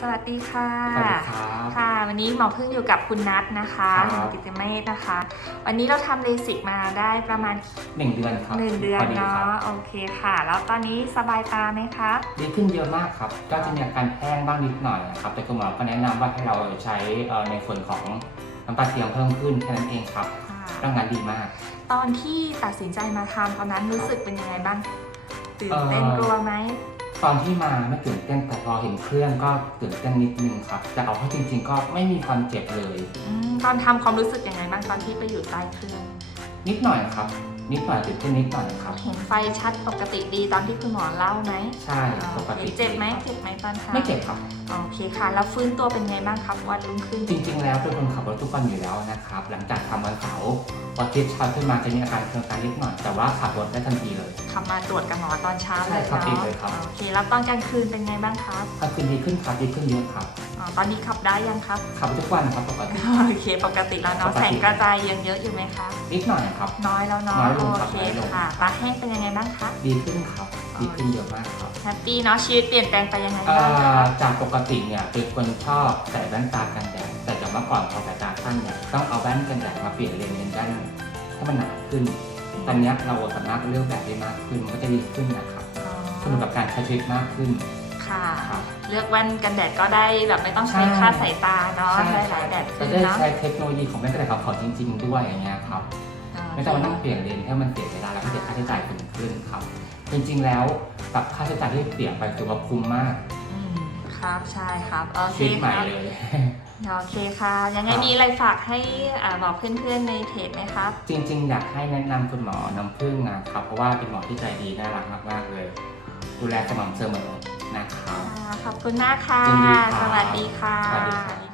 สวัสดีค่ะสวัสดีครับค่ะ วันนี้หมอพึ่งอยู่กับคุณนัทนะคะครับหมอกิตติเมธนะคะ วันนี้เราทำเลสิกมาได้ประมาณหนึ่งเดือนครับหนึ่งเดือนพดีเนาครับะโอเคค่ะ แล้วตอนนี้สบายตาไหมคะดีขึ้นเยอะมากครับ ก็จะมีอาการแห้งบ้างนิดหน่อยนะครับ แต่คุณหมอก็แนะนำว่าให้เราใช้เอ่อในส่วนของน้ำตาเทียมเพิ่มขึ้นแค่นั้นเองครับค่ะร่างกายดีมาก ตอนที่ตัดสินใจมาทำตอนนั้นรู้สึกเป็นยังไงบ้างตื่นเต้นเอ่อกลัวไหม ตอนที่มาไม่ตื่นเต้นแต่พอเห็นเครื่องก็ตื่นเต้นนิดนึงครับ แต่เอาเข้าจริง ๆ ก็ไม่มีความเจ็บเลย อืมตอนทำความรู้สึกยังไงบ้างตอนที่ไปอยู่ใต้เครื่อง นิดหน่อยครับ นิดหน่อยตื่นเต้นนิดหน่อยครับ เห็นไฟชัดปกติดีตอนที่คุณหมอเล่าไหมใช่ปกติเจ็บไหมเจ็บไหมตอนทำไม่เจ็บครับ โอเคค่ะ แล้วฟื้นตัวเป็นไงบ้างครับวันรุ่งขึ้นจริงๆ แล้วเป็นคนขับรถทุกวันอยู่แล้วนะครับ หลังจากทำวันเสาร์ วันอาทิตย์เช้าขึ้นมาจะมีอาการเครื่องการนิดหน่อยแต่ว่าขับรถได้ทันทีเลย ขับมาตรวจกับหมอตอนเช้าเลยใช่ครับเนาะดีเลยครับ โอเค แล้วตอนกลางคืนเป็นไงบ้างครับถ้าคืนดีขึ้นครับดีขึ้นเยอะครับอ๋อตอนนี้ขับได้ยังครับ ขับทุกวันครับปกติ โอเค ปกติแล้วเนาะ ปกติ แสงกระจายยังเยอะอยู่ไหมคะ นิดหน่อยครับ น้อยแล้วเนาะ น้อยลงคโอรับเคน้อยลง ค่ะตาแห้งเป็นยังไงบ้างคะ ดีขึ้นครับ ดีขึ้นเยอะมากครับแฮปปี้เนาะ ชีวิตเปลี่ยนแปลงไปยังไงเอ่บ้างคอรับจากปกติเนี่ยเป็นคนชอบใส่แว่นตากันแดดแต่จา กเมื่อก่อนพอสายตาสั้นเนี่ยต้องเอาแว่นกันแดดมาเปลี่ยนเลนส์เป็นแว่นให้มันหนาขึ้น ตอนเนี้ยเราสามารถเลือกแบบได้มากขึ้นมันก็จะดีขึ้นนะครับอ๋อสนุกกับการใช้ชีวิตมากขึ้นค่ะ ครับ เลือกแว่นกันแดดก็ได้แบบไม่ต้องใช้ใช่ ค่าสายตาเนาะใช่ได้หลายแดดจะขึ้นได้เนาะใช้เทคโนโลยีของแว่นกันแดดของเขาจริง ๆ ด้วยอย่างเงี้ยครับ ไม่ต้องมานั่งเปลี่ยนเลนให้มันเสียเวลาแล้วก็เสียค่าใช้จ่ายสูงขึ้นครับ จริงๆแล้วกับค่าใช้จ่ายที่เปลี่ยนไปถือว่าคุ้มมากอืม ครับใช่ครับโอเคชีวิตใหม่ครับเลยโอเคค่ะ ยังไงครับมีอะไรฝากให้อ่าบอกเพื่อนๆในเพจไหมครับ จริง ๆ อยากให้แนะนำคุณหมอน้ำพึ่งนะครับ เพราะว่าเป็นหมอที่ใจดีน่ารักมากๆเลย ดูแลสม่ำเสมอนะครับ ค่ะขอบคุณมากค่ะ ยินดีครับสวัสดีค่ะ